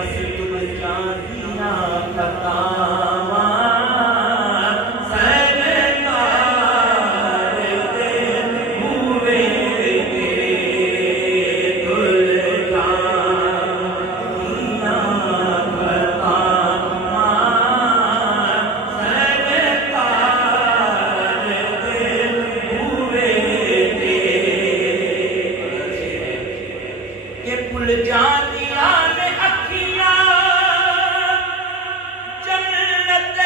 बस तुम जानिया बतावा सरकार दे हुए के तुल जानिया बतावा सरकार दे हुए के पुल जानिया ने अखियां जन्नत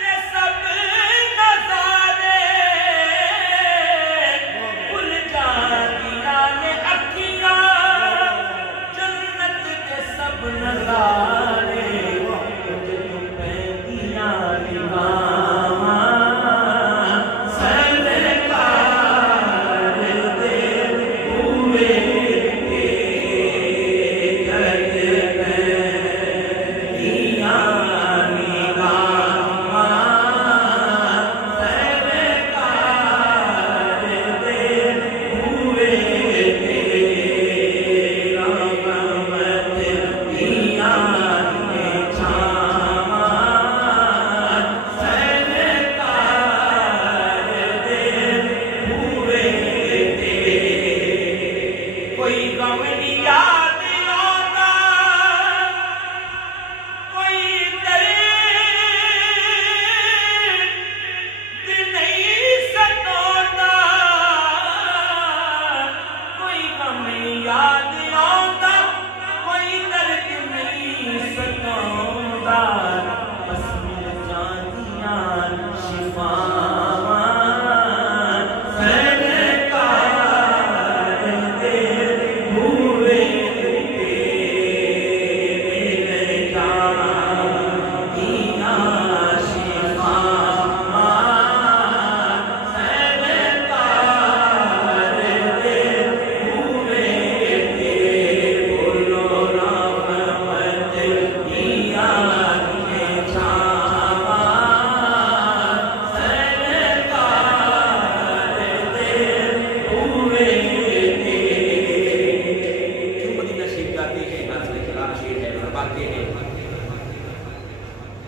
दे सब नजारे पुल जानिया ने अखियां जन्नत दे सब नजारे तुम पैदियां निभावा कोई गम नहीं याद आता कोई दर्द नहीं सताता कोई गम नहीं याद आता कोई दर्द नहीं सताता बस मिल जानिया शिफावा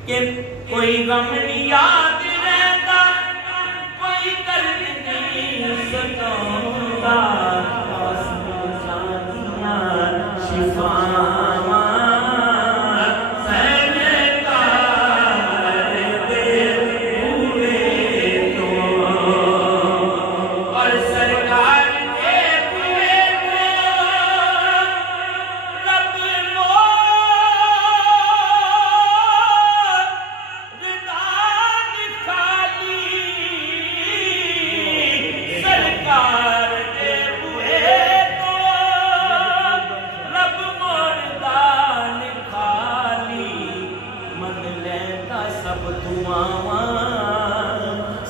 कि कोई गम नहीं याद रहता कोई दर्द नहीं सताता बस मिल जानिया शिफावा सरकार दे हुए तो और सरकार दे हुए तो रब सरकार दे हुए तो रब मोरदान खाली मन लेता सब दुआवा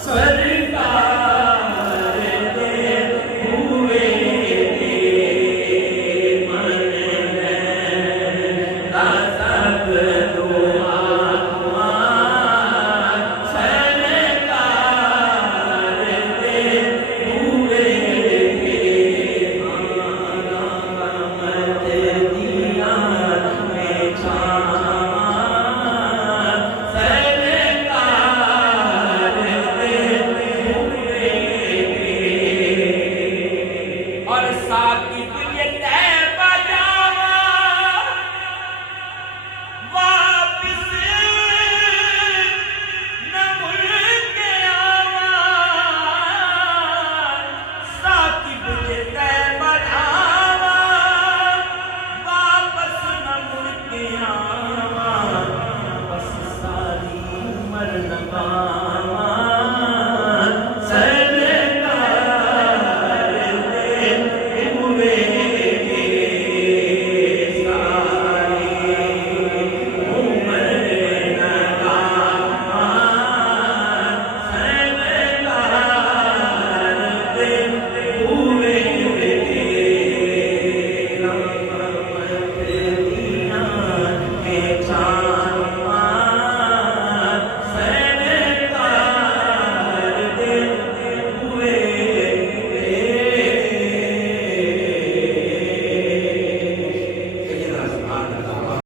सरकार दे हुए मन लेता सब दुआवा और साकिब